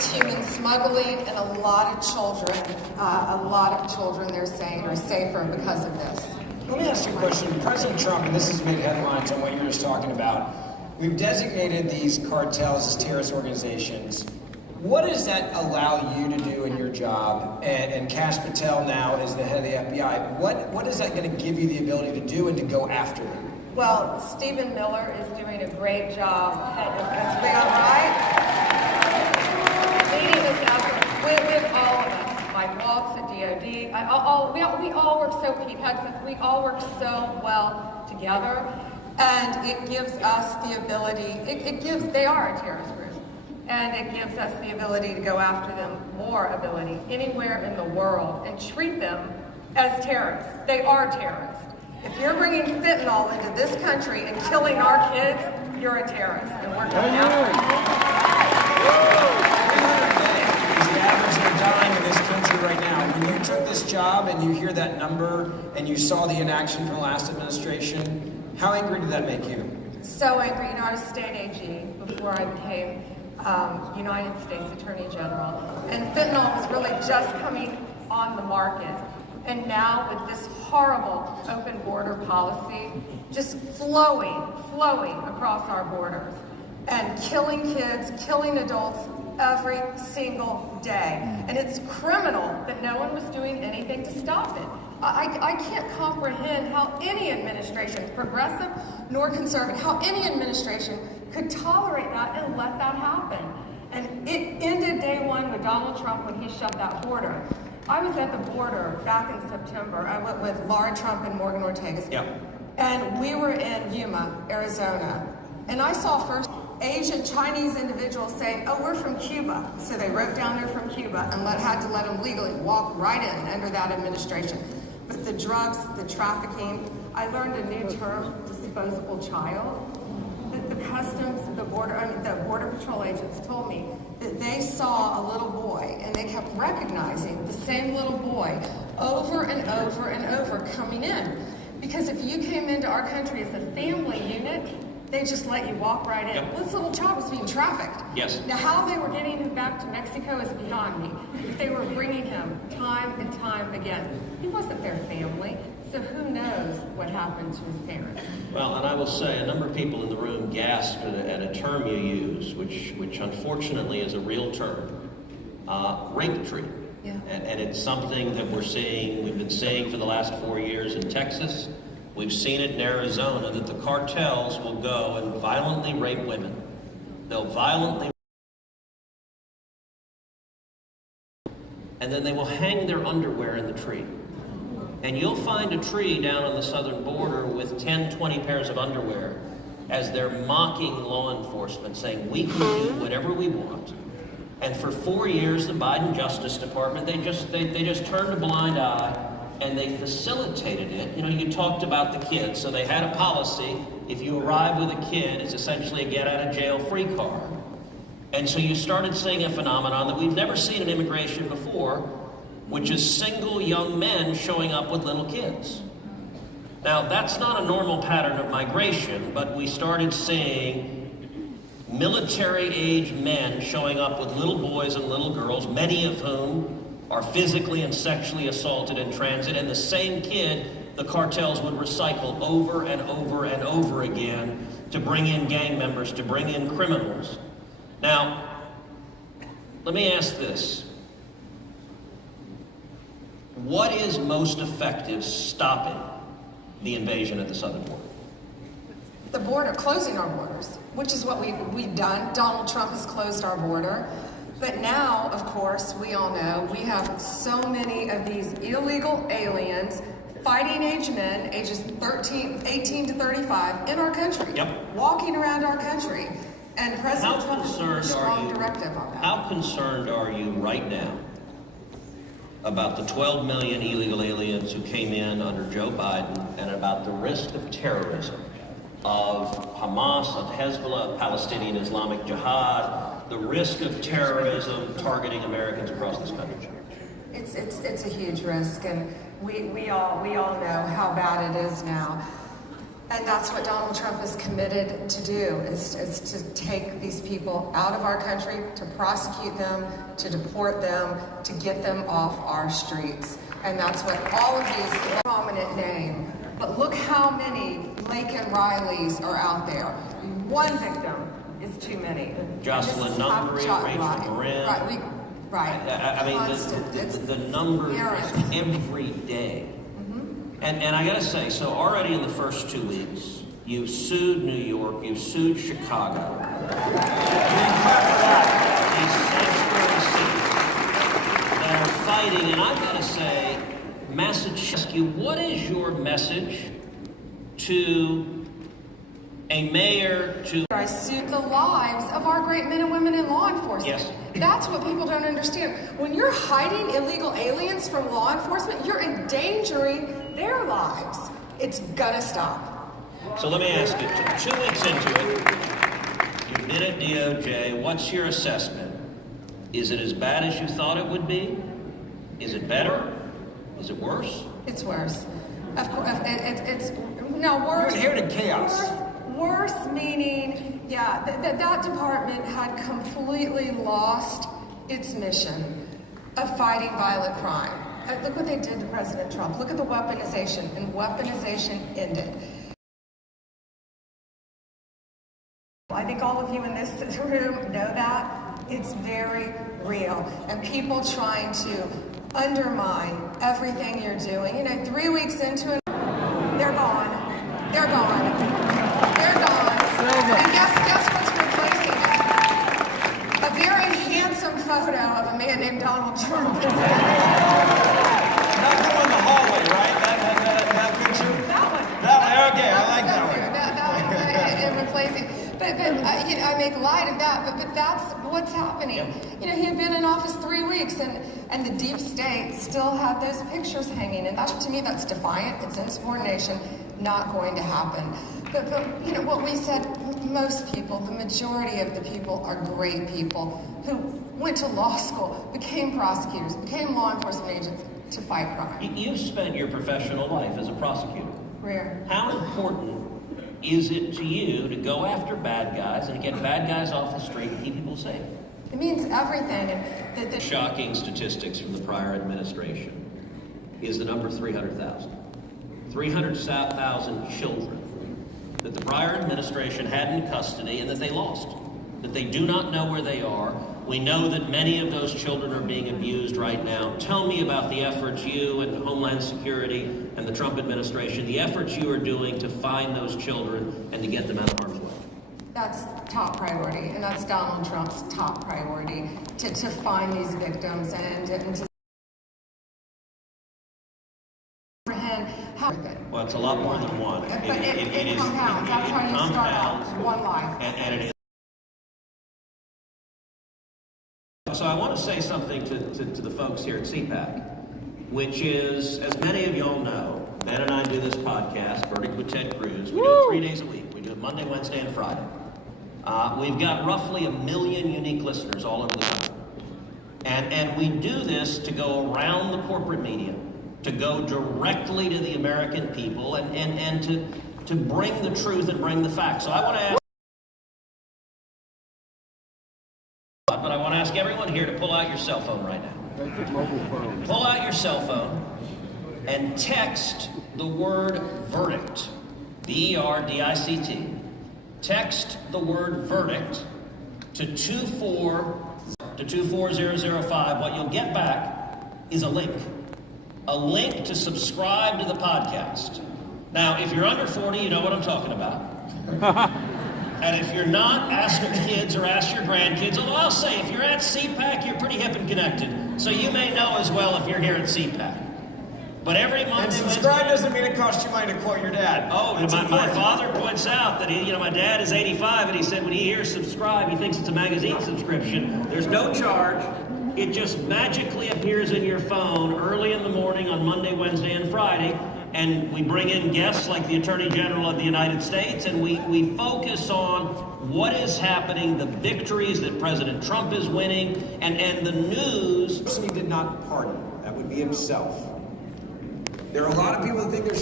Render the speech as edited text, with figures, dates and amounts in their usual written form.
It's human smuggling, and a lot of children, they're saying, are safer because of this. Let me ask you a question. President Trump, and this has made headlines on what you were just talking about, we've designated these cartels as terrorist organizations. What does that allow you to do in your job? And Kash Patel now is the head of the FBI. What is that going to give you the ability to do and to go after them? Well, Stephen Miller is doing a great job. Is we all right? Leading this effort with all of us. Mike Waltz at DOD. We all work so, Pete Hudson, we all work so well together. And it gives us the ability, they are a terrorist group. And it gives us the ability to go after them, more ability, anywhere in the world, and treat them as terrorists. They are terrorists. If you're bringing fentanyl into this country and killing our kids, you're a terrorist. And we're going after you. Is the average of dying in this country right now? When you took this job and you hear that number and you saw the inaction from the last administration, how angry did that make you? So angry. You know, I was state AG before I became United States Attorney General, and fentanyl was really just coming on the market. And now with this horrible open border policy, just flowing across our borders, and killing kids, killing adults every single day. And it's criminal that no one was doing anything to stop it. I can't comprehend how any administration, progressive nor conservative, how any administration could tolerate that and let that happen. And it ended day one with Donald Trump when he shut that border. I was at the border back in September. I went with Laura Trump and Morgan Ortega. Yep. And we were in Yuma, Arizona. And I saw first Asian Chinese individuals saying, oh, we're from Cuba. So they wrote down they're from Cuba and had to let them legally walk right in under that administration. But the drugs, the trafficking, I learned a new term, disposable child. The customs, the border patrol agents told me that they saw a little boy and they kept recognizing the same little boy over and over and over coming in. Because if you came into our country as a family unit, they just let you walk right in. Yep. This little child was being trafficked. Yes. Now, how they were getting him back to Mexico is beyond me. If they were bringing him time and time again, he wasn't their family. So who knows what happened to his parents? Well, and I will say, a number of people in the room gasped at a term you use, which unfortunately is a real term, rape tree. Yeah. And it's something that we've been seeing for the last 4 years in Texas. We've seen it in Arizona, that the cartels will go and violently rape women. They'll violently, and then they will hang their underwear in the tree. And you'll find a tree down on the southern border with 10, 20 pairs of underwear as they're mocking law enforcement, saying we can do whatever we want. And for 4 years, the Biden Justice Department, they just turned a blind eye and they facilitated it. You know, you talked about the kids. So they had a policy, if you arrive with a kid, it's essentially a get out of jail free card. And so you started seeing a phenomenon that we've never seen in immigration before, which is single young men showing up with little kids. Now, that's not a normal pattern of migration, but we started seeing military-age men showing up with little boys and little girls, many of whom are physically and sexually assaulted in transit, and the same kid the cartels would recycle over and over and over again to bring in gang members, to bring in criminals. Now, let me ask this. What is most effective stopping the invasion at the southern border? The border, closing our borders, which is what we've done. Donald Trump has closed our border. But now, of course, we all know we have so many of these illegal aliens, fighting age men, ages 18 to 35, in our country, walking around our country. And President Trump has a strong directive on that. How concerned are you right now about the 12 million illegal aliens who came in under Joe Biden, and about the risk of terrorism, of Hamas, of Hezbollah, of Palestinian Islamic Jihad, the risk of terrorism targeting Americans across this country? It's a huge risk, and we all know how bad it is now. And that's what Donald Trump is committed to do, is to take these people out of our country, to prosecute them, to deport them, to get them off our streets. And that's what all of these prominent name. But look how many Laken Rileys are out there. One victim is too many. Jocelyn Nunbury, Rachel Morin. Right. I mean, the number is every day. And I gotta say, so already in the first 2 weeks, you've sued New York, you've sued Chicago. These sanctuary cities that are fighting, and I've gotta say, Massachusetts, what is your message to a mayor, to... I sued the lives of our great men and women in law enforcement. Yes. That's what people don't understand. When you're hiding illegal aliens from law enforcement, you're endangering their lives. It's gonna stop. So let me ask you, 2 weeks into it, you've been at DOJ, what's your assessment? Is it as bad as you thought it would be? Is it better? Is it worse? It's worse. Of course, it's no worse. You inherited chaos. Worse meaning, yeah, that department had completely lost its mission of fighting violent crime. Look what they did to President Trump. Look at the weaponization, and weaponization ended. I think all of you in this room know that. It's very real. And people trying to undermine everything you're doing. You know, 3 weeks into it, they're gone. They're gone. They're gone. And guess what's replacing it? A very handsome photo of a man named Donald Trump. Not the one in the hallway, right? That picture? That one. That one, okay, I like that one. That one replacing. But you know, I make light of that, but that's what's happening. You know, he had been in office 3 weeks, and the deep state still had those pictures hanging, and that, to me, that's defiant. It's insubordination, not going to happen. But you know, what we said, most people, the majority of the people are great people who went to law school, became prosecutors, became law enforcement agents to fight crime. You've spent your professional life as a prosecutor. Rare. How important is it to you to go after bad guys and to get bad guys off the street and keep people safe? It means everything. And the shocking statistics from the prior administration is the number 300,000. 300,000 children that the prior administration had in custody and that they lost, that they do not know where they are. We know that many of those children are being abused right now. Tell me about the efforts you and the Homeland Security and the Trump administration, the efforts you are doing to find those children and to get them out of harm's way. That's top priority, and that's Donald Trump's top priority, to find these victims and to well, it's a lot more than one. But it compounds. That's how you start out, one life. And it is. So I want to say something to the folks here at Cpac, which is, as many of y'all know, Ben and I do this podcast, Verdict with Ted Cruz. We do it 3 days a week. We do it Monday, Wednesday, and Friday. We've got roughly 1 million unique listeners all over the country. And we do this to go around the corporate media, to go directly to the American people, and to bring the truth and bring the facts. So I want to ask, but I want to ask everyone here to pull out your cell phone right now. Pull out your cell phone and text the word verdict, VERDICT. Text the word verdict to 24005. What you'll get back is a link to subscribe to the podcast. Now, if you're under 40, you know what I'm talking about. And if you're not, ask your kids or ask your grandkids. Although I'll say, if you're at Cpac, you're pretty hip and connected. So you may know as well if you're here at Cpac. But every month... And subscribe doesn't mean it costs you money to quote your dad. Oh, my father points out that my dad is 85, and he said when he hears subscribe, he thinks it's a magazine subscription. There's no charge. It just magically appears in your phone early in the morning on Monday, Wednesday, and Friday. And we bring in guests like the Attorney General of the United States, and we focus on what is happening, the victories that President Trump is winning, and the news. The person he did not pardon, that would be himself. There are a lot of people that think there's